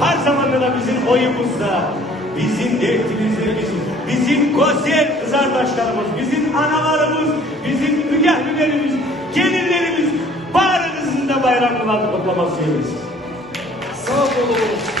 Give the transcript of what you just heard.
her zaman da bizim oyumuzda, bizim dertimizde, bizim güzel kızardaşlarımız, bizim analarımız, bizim mügahlilerimiz, gelinlerimiz, bağrınızın da bayramlarını kutlaması. Sağ olun.